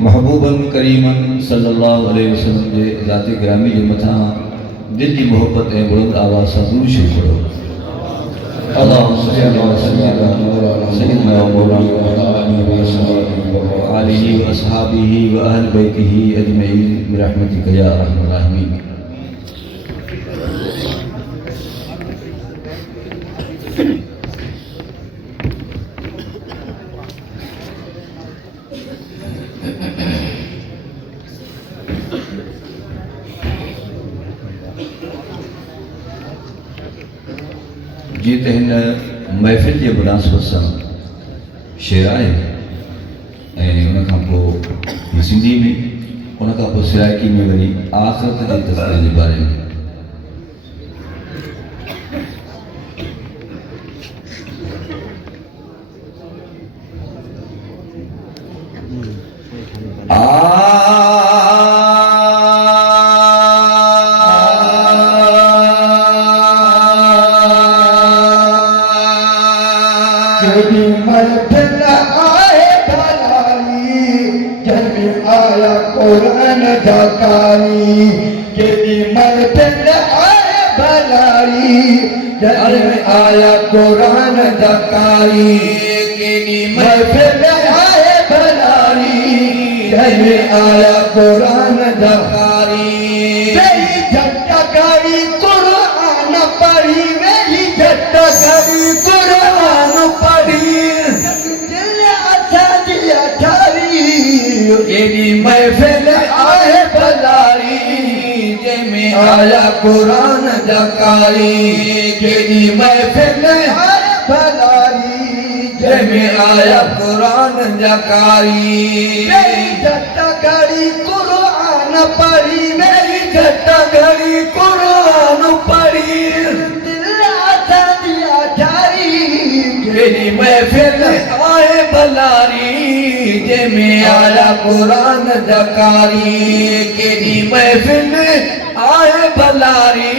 महबूबन करीमन सल्लल्लाहु अलैहि वसल्लम जे ज़ाते ग्रामी जे मथां दिल की मोहब्बत ऐं बुलंद आवाज़ सां दुरूद शरीफ़ पढ़ो। अल्लाहुम्मा सल्लि अला सय्यिदिना व मौलाना आलिहि व अस्हाबिहि व अहल बैतिहि अजमईन बिरहमतिका या अरहमर राहिमीन। जी त हिन महफ़िल जे मुनासिबत सां शेर आहे ऐं उन खां पोइ सिंधी में, उन खां पोइ सिराइकी में वरी आख़िरत जे तस्करे जे बारे में। कुरान जकारी केडी महफिल आए भलाई जन्म आया कुरान जकारी केडी महफिल आए भलाई जन्म आया कुरान जकारी वही झटकारी कुरान पढ़ी वही झटकारी कुरान पढ़ी दिल अच्छा दिया ठारी केडी महफिल आए भलाई जंहिंमें आया कुरान जकारी केडी महफिल आए भलाई जंहिंमें आया कुरान जकारी मेरी झटकारी कुरान पढ़ी मेरी झटकारी कुरान पढ़ी दिल आशा दिया ठारी केडी महफिल आए भलाई जंहिंमें आया कुरान जकारी केडी महफिल आए भलाई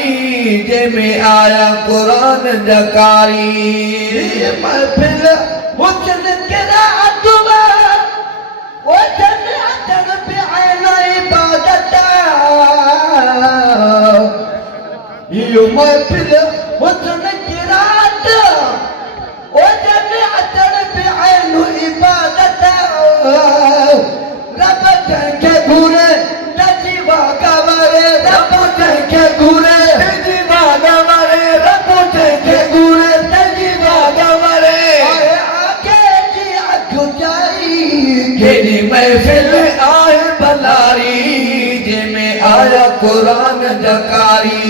जंहिंमें आया कुरान जकारी महफिल हुस्न क़िराअत वजन अदन पे आइन इबादत यो महफिल हुस्न क़िराअत वजन अदन पे आइन इबादत रब जंहिंखे घुरे नजीवा गवरे रब जंहिंखे घुरे नजीवा गवरे रब जंहिंखे घुरे नजीवा गवरे आगे जी अखु जाई केडी महफिल आहे भलाई जंहिंमें आया कुरान जकारी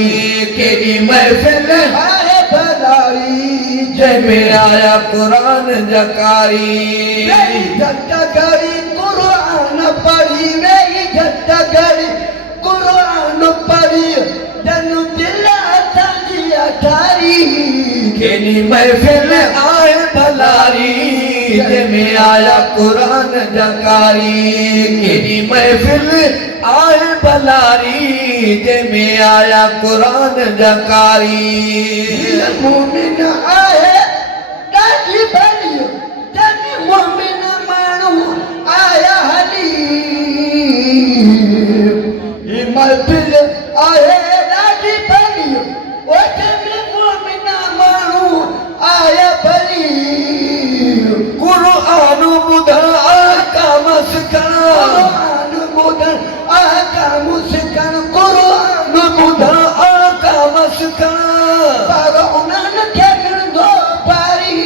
केडी महफिल आहे भलाई जंहिंमें आया कुरान जकारी झटकरी कुरान पढ़ी मेरी झटकरी कुरान पढ़ी तनु दिल असांजी अठारी केडी महफिल आहे भलाई जंहिंमें आया कुरान जकारी केडी महफिल आहे भलाई जंहिंमें आया कुरान जकारी मोमिन आहे ॾाढी भली जंहिं मोमिन माण्हू आया हली ही महफिल आहे ॾाढी भली जंहिं मोमिन माण्हू आया भली कुरान ॿुधण अहकाम सिखण कुरान ॿुधण अहकाम सिखण कुरान ॿुधण अहकाम सिखण पर उन्हनि खे मिलंदो पारी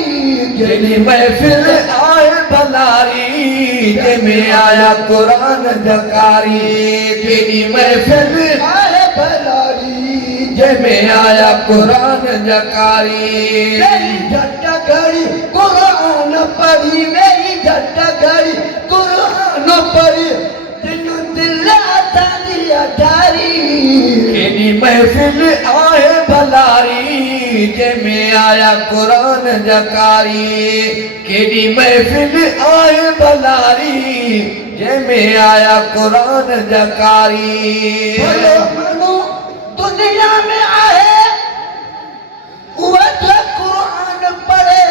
केडी महफिल आहे भलाई जंहिंमें आया कुरान जकारी केडी महफिल आहे भलाई जंहिंमें आया कुरान जकारी मेरी झटकरी कुरान पढ़ी मेरी झटकरी कुरान पढ़ी दिल असांजी अठारी केडी महफिल आहे भलाई जंहिंमें आया कुरान जकारी केडी महफिल आहे भलाई जंहिंमें आया कुरान जकारी माण्हू दुनिया में आहे उहे कुरान पढ़े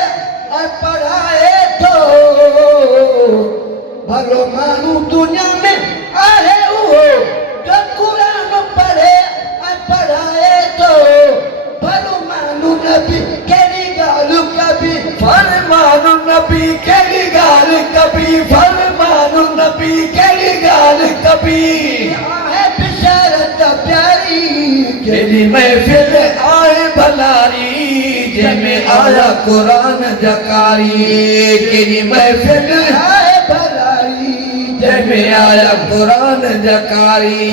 ऐं पढ़ाए थो भलो मानू दुनिया में आहे वो जो कुरान पढ़े पढ़ाए तो भलो मानू नबी केरी गाल कभी फरमानू नबी केरी गाल कभी फरमानू नबी केरी गाल कभी आहे बिशरत प्यारी केरी महफिल आए भलारी जैमें आया कुरान जकारी केरी महफिल आए भलारी जैमें आया कुरान जकारी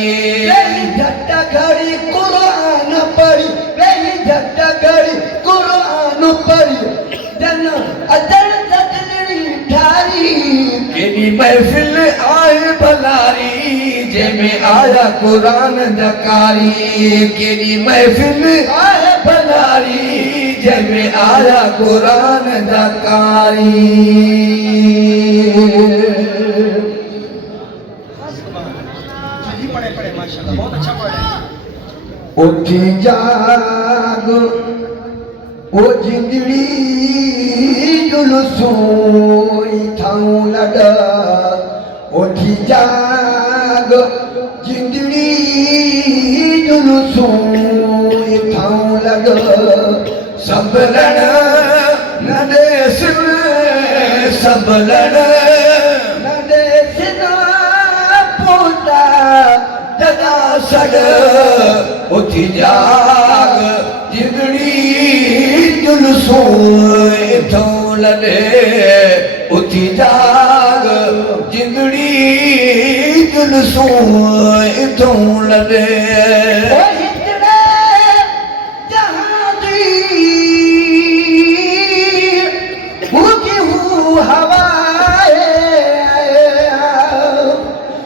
रही झट्टा घड़ी कुरान पढ़ी रही झट्टा घड़ी कुरान पढ़ी जन अदर सजनी ठारी केरी महफिल आए भलारी जैमें आया कुरान जकारी केरी महफिल आए भलारी जैमें आया कुरान जकारी बहुत अच्छा पढ़े उठी जाग ओ जिंदड़ी जुलसूई थाऊं लड उठी जाग जिंदड़ी जुलसूई थाऊं लड सब लड़ नडे सिर सब लड़ नडे सिना पोता जदा सड़ उठी जाग जिंदड़ी जुलसूं इथों लॾे उठी जाग जिंदड़ी जुलसूं इथों लॾे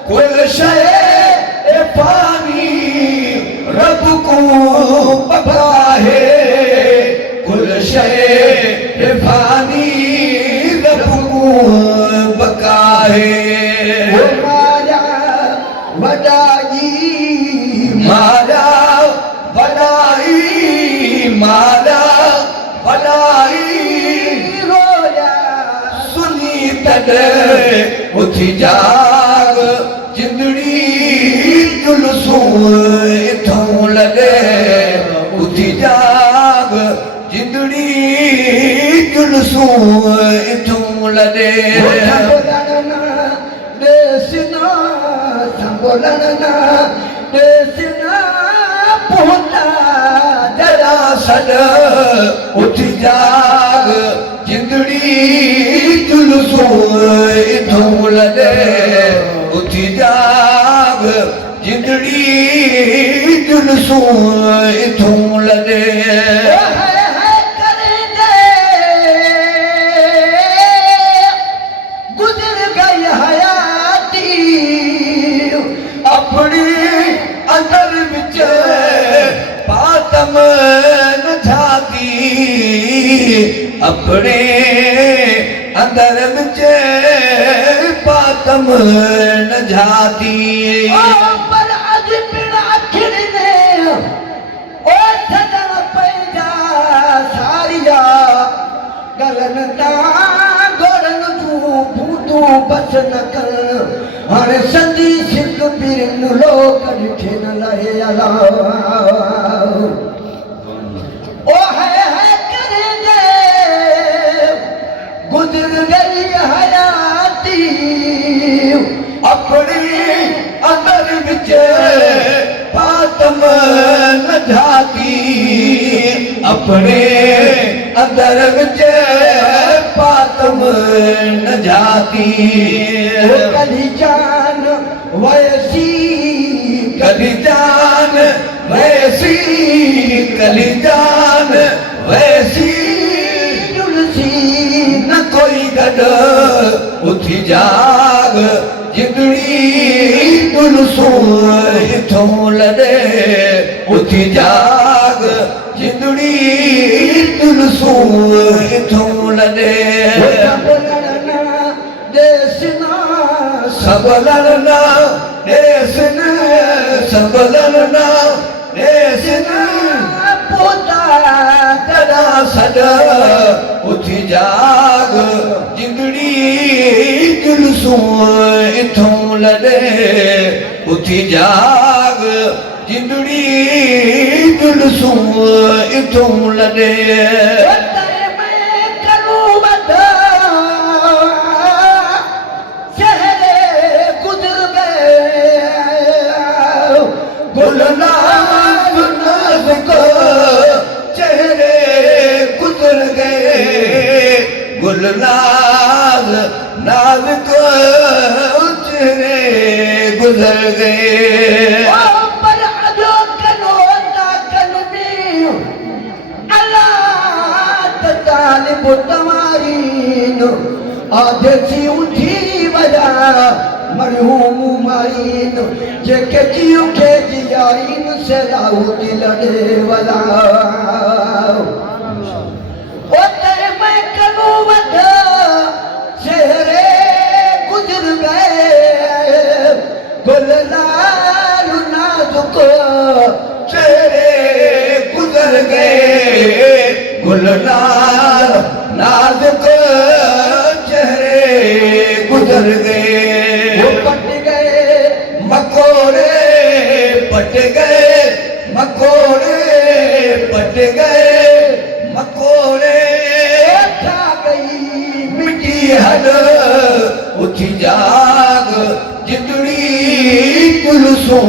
कुल शइ पानी रब को पता है कुल शइ पानी रब को बका है मारा वडाई मारा वडाई मारा वडाई रोया सुनी तड उठी जाग जिंदड़ी जुलसूं इथों लॾे उठी जाग जिंदड़ी जुलसूं इथों लॾे देसना संबोलण ना देसना पोता जरा सड उठी जाग जिंदड़ी जुलसूं इथों लॾे उठी जाग जिंदड़ी जुलसूं इथों लॾे गुज़र गई हयाती अपनी अंदर विच पातम न झाकी अपने अंदर विच पातम न झाती पर अज पिण अखिड़ ने ओ सजन पैजा सारिया गलन ता गोरन तू भूतू बस न कर हाणे संदी सिक पिरन लोक ॾिठे न लहे अला ओ है करे दे गुजर गई हयाती अपनी अंदर विच पातम न झाकी अपने अंदर विच पातम न झाकी कली जान वैसी कली जान वैसी कली जान वैसी जुलसी न कोई गड उठी जाग जिंदड़ी जुलसूं इथों लॾे उठी जाग जिंदड़ी जुलसूं इथों लॾे सब लड़ना देसन सब लड़ना देसन पोता तड़ा सड उठी जाग जिंदड़ी जुलसूं लॾे उथी जाग जिंदड़ी जुलसूं इथों लॾे गुलनाज़ नाज़ुक चेहरे गुज़र गए गुलनाज़ नाज़ुक चेहरे गुज़र गए पर अजो कनो ता कलबी अल्लाह तालिब तमारीन आदसी उठी वजा मरहूम माइन जेके जियो के जियाइन से लाऊ दिल दे वाला ओ तेरे मैं कनो वदा चेहरे गुजर गए गुलनार नाजुक चेहरे गुजर गए गुलनार नाजुक चेहरे गुजर गए पट गए मकोड़े पट गए मकोड़े पट गए मकोड़े खा गई मिट्टी हद उठी जाग जिंदड़ी जुलसूं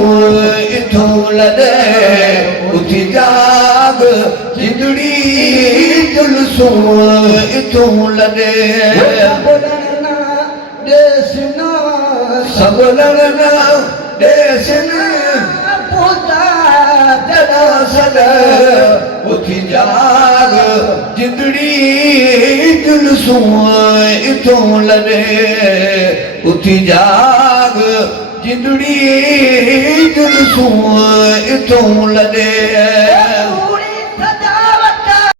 इथों लॾे उठी जाग जिंदड़ी जुलसूं इथों लॾे सब लड़ना देशन पुता तना सद उठी जाग जिंदड़ी जुलसूं इथों लॾे उठी जाग जिंदड़ी जुलसूं इथों लॾे